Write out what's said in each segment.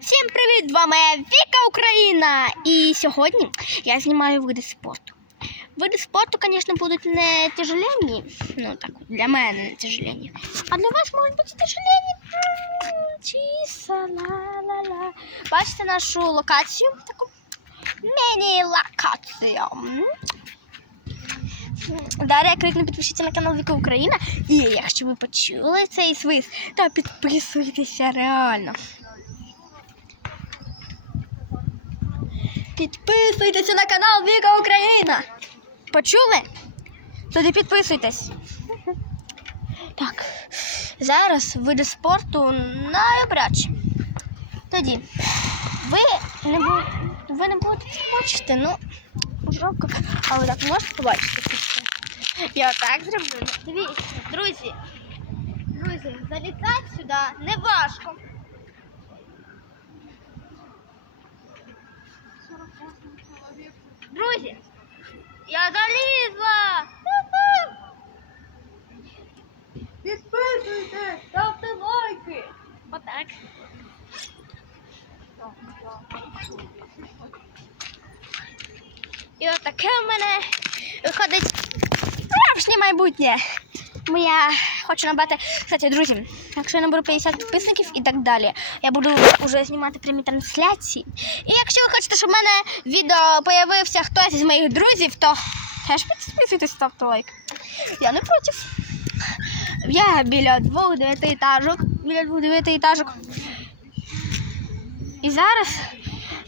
Всім привіт! З вами Віка Україна! І сьогодні я знімаю види спорту. Види спорту, звісно, будуть не тяжеленні. Ну так, для мене не тяжеленні. А для вас можуть бути тяжеленні. М, Чіса, ла-ла-ла. Бачите нашу локацію? Таку міні-локацію. Дар'я крикне підпишіться на канал Віка Україна. І якщо ви почули цей свист, то підписуйтеся реально. Підписуйтеся на канал Віка Україна. Почули? Тоді підписуйтесь. Так, зараз види спорту найобрядші. Тоді ви не, бу... ви не будете бачити, ну, жалко, але так можете побачити. Я так зроблю. Дивіться, друзі. Друзі, залітати сюди не важко. Друзі, я залізла! Підписуйтесь, ставте лайки. Отак. І отаке в мене виходить справжнє майбутнє. Бо я хочу набрати, кстати, друзі, якщо я наберу 50 підписників і так далі, я буду вже знімати прямі трансляції. І якщо ви хочете, щоб в мене відео появився хтось із моїх друзів, то теж підписуйтесь, ставте лайк. Я не проти. Я біля двох дев'ятиэтажок, біля двох дев'ятиэтажок. І зараз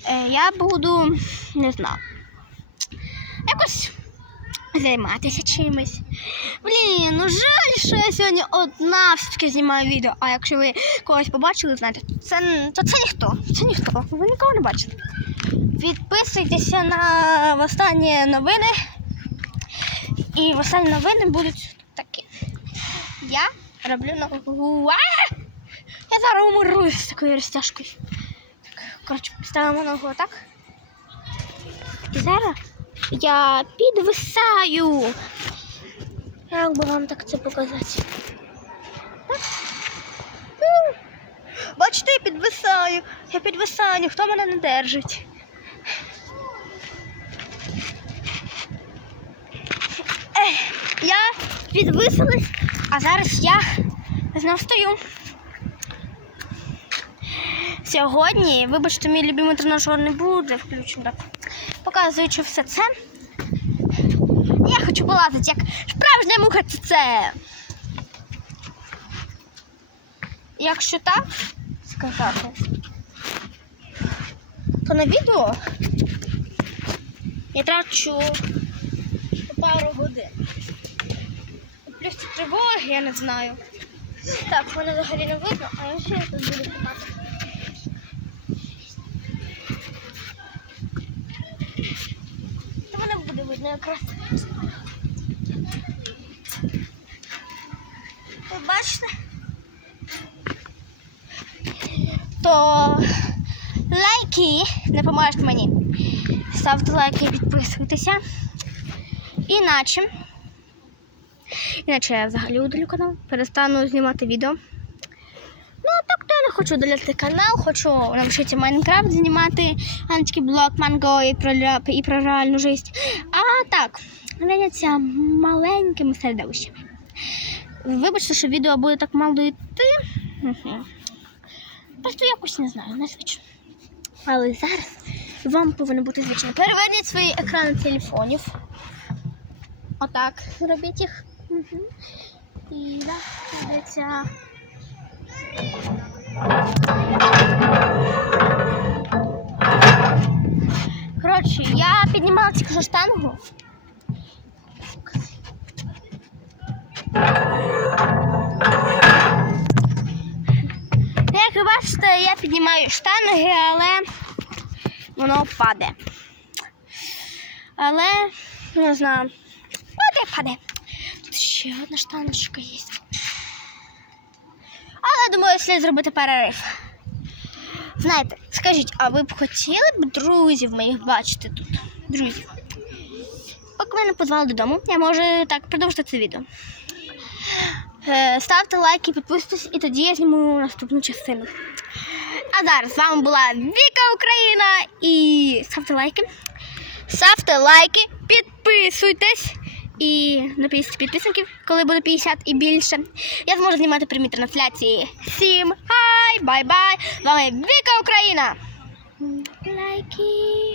е, я буду, не знаю, якось займатися чимось. Блін, ну жаль, що я сьогодні одна все-таки знімаю відео. А якщо ви когось побачили, знаєте, це, то це ніхто. Це ніхто. Ви нікого не бачите. Підписуйтеся на останні новини. І останні новини будуть такі. Я роблю нову. Я зараз умру з такою розтяжкою. Так, коротше, ставимо ногу отак. І зараз я підвисаю. Як би вам так це показати? Так. Бачите, я підвисаю. Я підвисаю, ніхто мене не держить. Я підвисилась, а зараз я знов стою. Сьогодні, вибачте, мій любимий тренажер не буде включено. Показуючи все це, я хочу полазити як справжня муха це. Якщо так сказати, то на відео я трачу пару годин. Плюс ці тривоги, я не знаю. Так, мене взагалі не видно, а я ще тут буду показувати. То мене буде видно якраз. Ви бачите? То лайки не мені. Ставте лайки підписуйтеся. Іначе. Іначе я взагалі удалю канал. Перестану знімати відео. Ну, так то я не хочу удаляти канал, хочу навчитися Майнкрафт знімати, англійський блог, манго і про, і про реальну життя. Так, зайнятися маленькими середовищами. Вибачте, що відео буде так мало йти. Мгм. Просто якось не знаю, незвично. Але зараз вам повинно бути звично. Переверніть свої екрани телефонів. Отак. Зробіть їх. Мгм. І да, дивіться. Коротше, я піднімала тільки штангу. Як ви бачите, я піднімаю штанги, але воно паде. Але не знаю. Паде, паде. Тут ще одна штаночка є. Але думаю, слід зробити перерив. Знаєте, скажіть, а ви б хотіли б друзів моїх бачити тут? Друзів. Поки мене позвали додому, я можу так продовжити це відео. Е, Ставте лайки, підписуйтесь, і тоді я зніму наступну частину. А зараз з вами була Віка Україна і ставте лайки. Ставте лайки, підписуйтесь. І на 50 підписників, коли буде 50 і більше. Я зможу знімати прямі трансляції. Всім хай, бай-бай! З вами Віка Україна! Лайки.